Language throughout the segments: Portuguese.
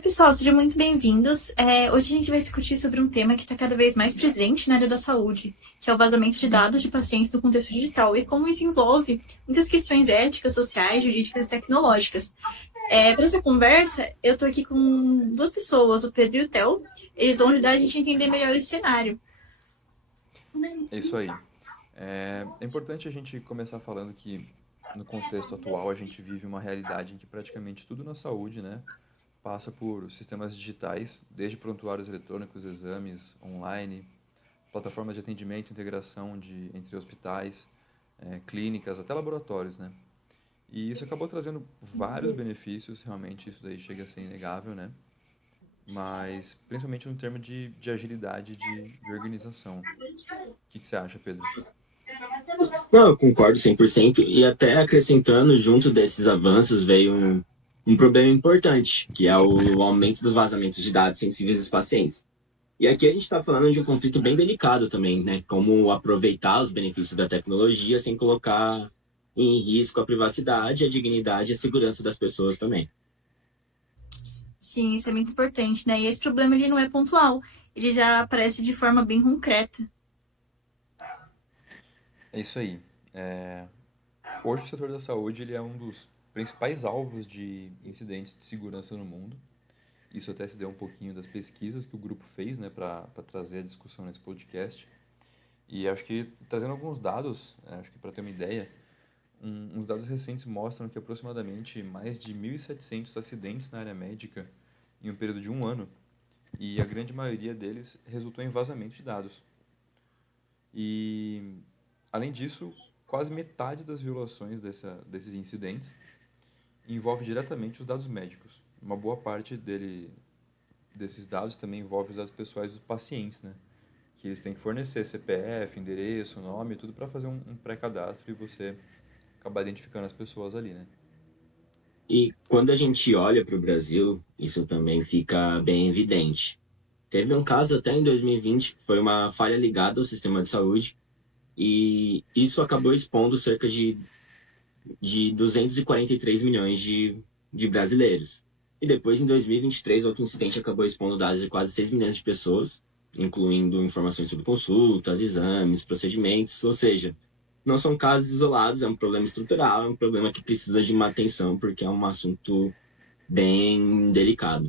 Oi, pessoal, sejam muito bem-vindos. Hoje a gente vai discutir sobre um tema que está cada vez mais presente na área da saúde, que é o vazamento de dados de pacientes no contexto digital e como isso envolve muitas questões éticas, sociais, jurídicas e tecnológicas. Para essa conversa, eu estou aqui com duas pessoas, o Pedro e o Theo. Eles vão ajudar a gente a entender melhor esse cenário. É isso aí. É importante a gente começar falando que, no contexto atual, a gente vive uma realidade em que praticamente tudo na saúde, né, passa por sistemas digitais, desde prontuários eletrônicos, exames online, plataformas de atendimento, integração entre hospitais, clínicas, até laboratórios, né? E isso acabou trazendo vários benefícios, realmente isso daí chega a ser inegável, né? Mas principalmente no termo de agilidade de organização. O que você acha, Pedro? Não, eu concordo 100%. E até acrescentando, junto desses avanços, veio um problema importante, que é o aumento dos vazamentos de dados sensíveis dos pacientes. E aqui a gente está falando de um conflito bem delicado também, né? Como aproveitar os benefícios da tecnologia sem colocar em risco a privacidade, a dignidade e a segurança das pessoas também. Sim, isso é muito importante, né? E esse problema ele não é pontual, ele já aparece de forma bem concreta. É isso aí. É, Hoje o setor da saúde ele é um dos principais alvos de incidentes de segurança no mundo. Isso até se deu um pouquinho das pesquisas que o grupo fez, né, para trazer a discussão nesse podcast. E acho que trazendo alguns dados, acho que para ter uma ideia, uns dados recentes mostram que aproximadamente mais de 1.700 acidentes na área médica em um período de um ano, e a grande maioria deles resultou em vazamento de dados. E, além disso, quase metade das violações desses incidentes envolve diretamente os dados médicos. Uma boa parte desses dados também envolve os dados pessoais dos pacientes, né? Que eles têm que fornecer CPF, endereço, nome, tudo para fazer um pré-cadastro e você acabar identificando as pessoas ali, né? E quando a gente olha para o Brasil, isso também fica bem evidente. Teve um caso até em 2020, que foi uma falha ligada ao sistema de saúde, e isso acabou expondo cerca de 243 milhões de brasileiros. E depois, em 2023, outro incidente acabou expondo dados de quase 6 milhões de pessoas, incluindo informações sobre consultas, exames, procedimentos, ou seja, não são casos isolados, é um problema estrutural, é um problema que precisa de uma atenção, porque é um assunto bem delicado.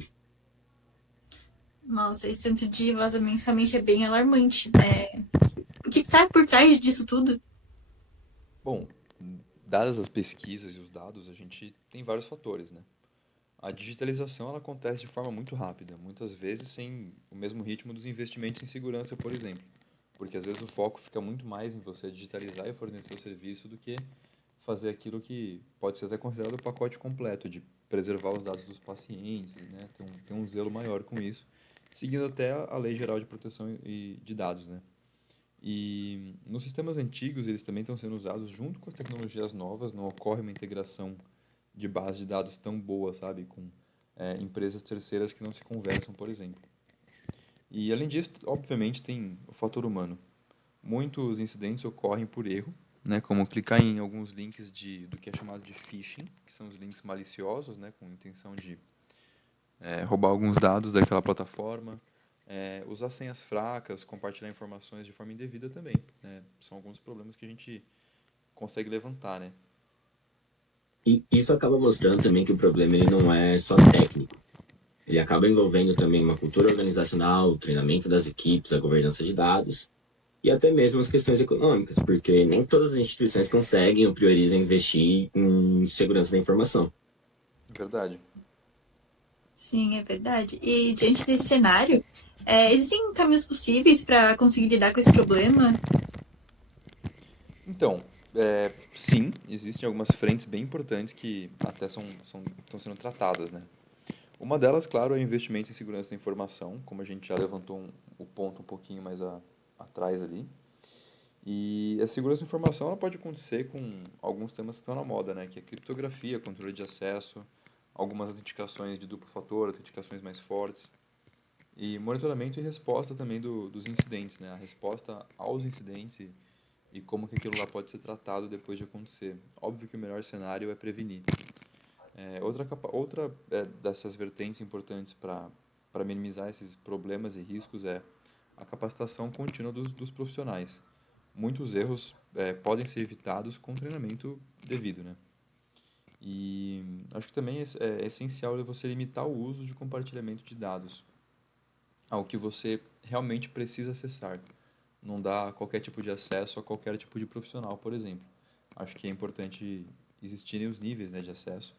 Nossa, esse tanto de vazamento realmente é bem alarmante. O que está por trás disso tudo? Bom, dadas as pesquisas e os dados, a gente tem vários fatores, né? A digitalização ela acontece de forma muito rápida, muitas vezes sem o mesmo ritmo dos investimentos em segurança, por exemplo. Porque às vezes o foco fica muito mais em você digitalizar e fornecer o serviço do que fazer aquilo que pode ser até considerado o pacote completo, de preservar os dados dos pacientes, né? Ter um zelo maior com isso, seguindo até a Lei Geral de Proteção de Dados, né? E nos sistemas antigos, eles também estão sendo usados junto com as tecnologias novas, não ocorre uma integração de base de dados tão boa, sabe, com empresas terceiras que não se conversam, por exemplo. E além disso, obviamente, tem o fator humano. Muitos incidentes ocorrem por erro, né, como clicar em alguns links do que é chamado de phishing, que são os links maliciosos, né, com intenção de roubar alguns dados daquela plataforma, usar senhas fracas, compartilhar informações de forma indevida também, né, são alguns problemas que a gente consegue levantar, né. E isso acaba mostrando também que o problema ele não é só técnico. Ele acaba envolvendo também uma cultura organizacional, o treinamento das equipes, a governança de dados e até mesmo as questões econômicas, porque nem todas as instituições conseguem ou priorizam investir em segurança da informação. Verdade. Sim, é verdade. E diante desse cenário, existem caminhos possíveis para conseguir lidar com esse problema? Então, sim, existem algumas frentes bem importantes que até estão sendo tratadas, né? Uma delas, claro, é o investimento em segurança da informação, como a gente já levantou o ponto um pouquinho mais atrás ali. E a segurança da informação ela pode acontecer com alguns temas que estão na moda, né? Que é criptografia, controle de acesso, algumas autenticações de duplo fator, autenticações mais fortes. E monitoramento e resposta também dos incidentes, né? A resposta aos incidentes e como que aquilo lá pode ser tratado depois de acontecer. Óbvio que o melhor cenário é prevenir. Outra dessas vertentes importantes para minimizar esses problemas e riscos é a capacitação contínua dos profissionais. Muitos erros podem ser evitados com treinamento devido, né? E acho que também é essencial você limitar o uso de compartilhamento de dados ao que você realmente precisa acessar. Não dar qualquer tipo de acesso a qualquer tipo de profissional, por exemplo. Acho que é importante existirem os níveis, né, de acesso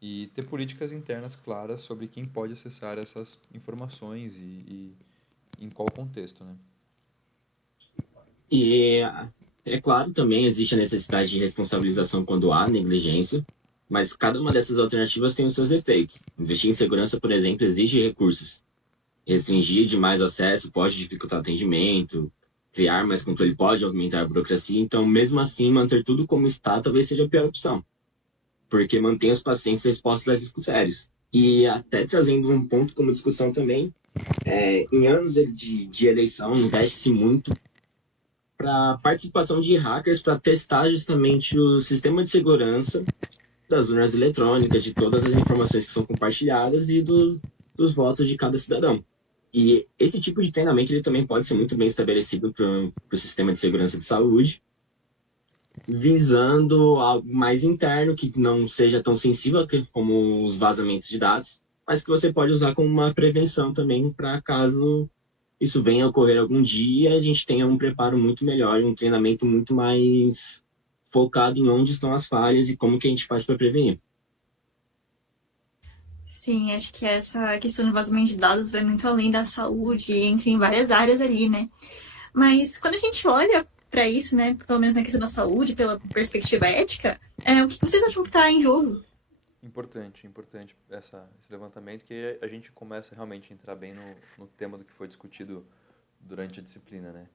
e ter políticas internas claras sobre quem pode acessar essas informações e em qual contexto, né? E é claro, também existe a necessidade de responsabilização quando há negligência, mas cada uma dessas alternativas tem os seus efeitos. Investir em segurança, por exemplo, exige recursos. Restringir demais o acesso pode dificultar o atendimento, criar mais controle pode aumentar a burocracia, então, mesmo assim, manter tudo como está talvez seja a pior opção, porque mantém os pacientes expostos a riscos sérios. E até trazendo um ponto como discussão também, em anos de eleição, investe-se muito para participação de hackers para testar justamente o sistema de segurança das urnas eletrônicas, de todas as informações que são compartilhadas e dos votos de cada cidadão. E esse tipo de treinamento ele também pode ser muito bem estabelecido para o sistema de segurança de saúde, visando algo mais interno, que não seja tão sensível como os vazamentos de dados, mas que você pode usar como uma prevenção também para caso isso venha a ocorrer algum dia, a gente tenha um preparo muito melhor, um treinamento muito mais focado em onde estão as falhas e como que a gente faz para prevenir. Sim, acho que essa questão do vazamento de dados vai muito além da saúde, entra em várias áreas ali, né? Mas quando a gente olha para isso, né, pelo menos na questão da saúde, pela perspectiva ética, o que vocês acham que está em jogo? Importante esse levantamento, que a gente começa realmente a entrar bem no tema do que foi discutido durante a disciplina, né?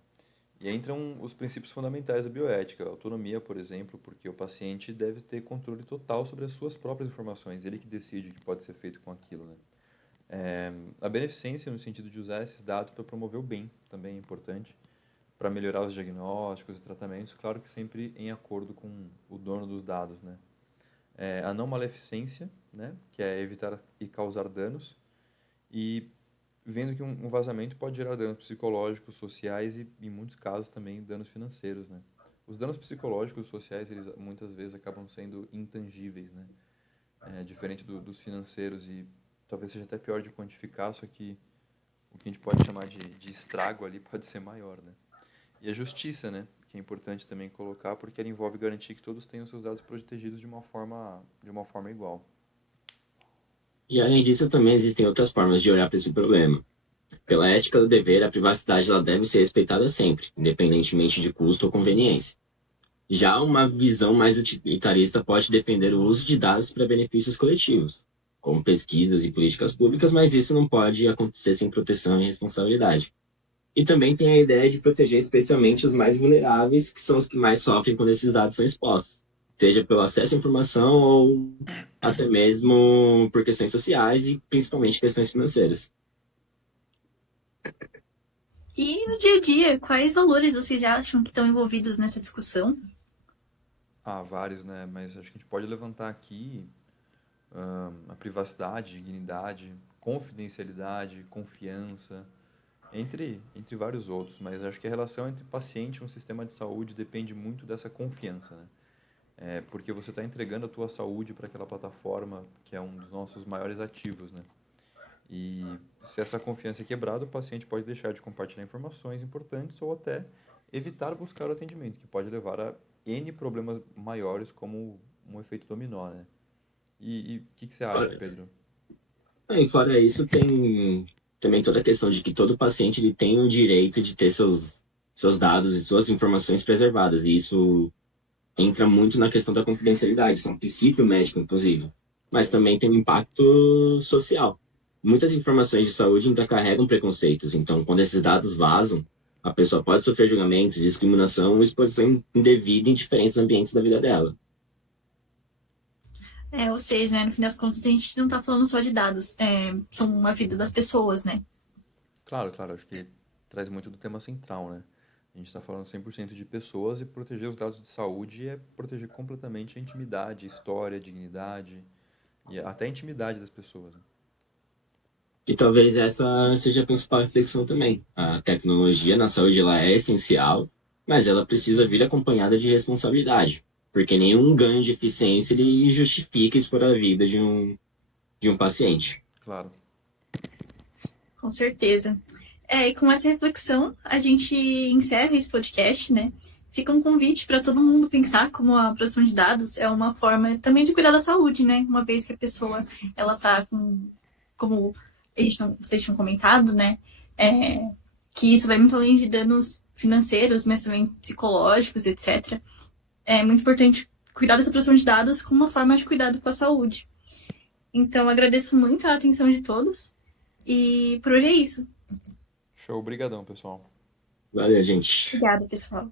E entram os princípios fundamentais da bioética, a autonomia, por exemplo, porque o paciente deve ter controle total sobre as suas próprias informações, ele que decide o que pode ser feito com aquilo, né? A beneficência no sentido de usar esses dados para promover o bem também é importante, para melhorar os diagnósticos e tratamentos, claro que sempre em acordo com o dono dos dados, né? A não maleficência, né, que é evitar e causar danos, e vendo que um vazamento pode gerar danos psicológicos, sociais e, em muitos casos, também danos financeiros, né? Os danos psicológicos e sociais, eles muitas vezes acabam sendo intangíveis, né? Diferente dos financeiros e talvez seja até pior de quantificar, só que o que a gente pode chamar de estrago ali pode ser maior, né? E a justiça, né? Que é importante também colocar, porque ela envolve garantir que todos tenham seus dados protegidos de uma forma igual. E além disso, também existem outras formas de olhar para esse problema. Pela ética do dever, a privacidade ela deve ser respeitada sempre, independentemente de custo ou conveniência. Já uma visão mais utilitarista pode defender o uso de dados para benefícios coletivos, como pesquisas e políticas públicas, mas isso não pode acontecer sem proteção e responsabilidade. E também tem a ideia de proteger especialmente os mais vulneráveis, que são os que mais sofrem quando esses dados são expostos, seja pelo acesso à informação ou até mesmo por questões sociais e principalmente questões financeiras. E no dia a dia, quais valores vocês já acham que estão envolvidos nessa discussão? Vários, né? Mas acho que a gente pode levantar aqui a privacidade, dignidade, confidencialidade, confiança, entre vários outros. Mas acho que a relação entre paciente e um sistema de saúde depende muito dessa confiança, né? Porque você está entregando a tua saúde para aquela plataforma que é um dos nossos maiores ativos, né? E se essa confiança é quebrada, o paciente pode deixar de compartilhar informações importantes ou até evitar buscar o atendimento, que pode levar a N problemas maiores, como um efeito dominó, né? E o que você acha, Pedro? E fora isso, tem também toda a questão de que todo paciente ele tem o direito de ter seus dados e suas informações preservadas. E isso entra muito na questão da confidencialidade, isso é um princípio médico, inclusive. Mas também tem um impacto social. Muitas informações de saúde ainda carregam preconceitos, então quando esses dados vazam, a pessoa pode sofrer julgamentos, discriminação ou exposição indevida em diferentes ambientes da vida dela. Ou seja, né, no fim das contas, a gente não está falando só de dados, são a vida das pessoas, né? Claro, claro, acho que traz muito do tema central, né? A gente está falando 100% de pessoas e proteger os dados de saúde é proteger completamente a intimidade, a história, a dignidade, e até a intimidade das pessoas, né? E talvez essa seja a principal reflexão também. A tecnologia na saúde ela é essencial, mas ela precisa vir acompanhada de responsabilidade, porque nenhum ganho de eficiência ele justifica expor a vida de um paciente. Claro. Com certeza. E com essa reflexão, a gente encerra esse podcast, né? Fica um convite para todo mundo pensar como a produção de dados é uma forma também de cuidar da saúde, né? Uma vez que a pessoa, ela tá com, como vocês tinham comentado, né? Que isso vai muito além de danos financeiros, mas também psicológicos, etc. É muito importante cuidar dessa produção de dados como uma forma de cuidado com a saúde. Então, agradeço muito a atenção de todos. E por hoje é isso. Show, obrigadão, pessoal. Valeu, gente. Obrigada, pessoal.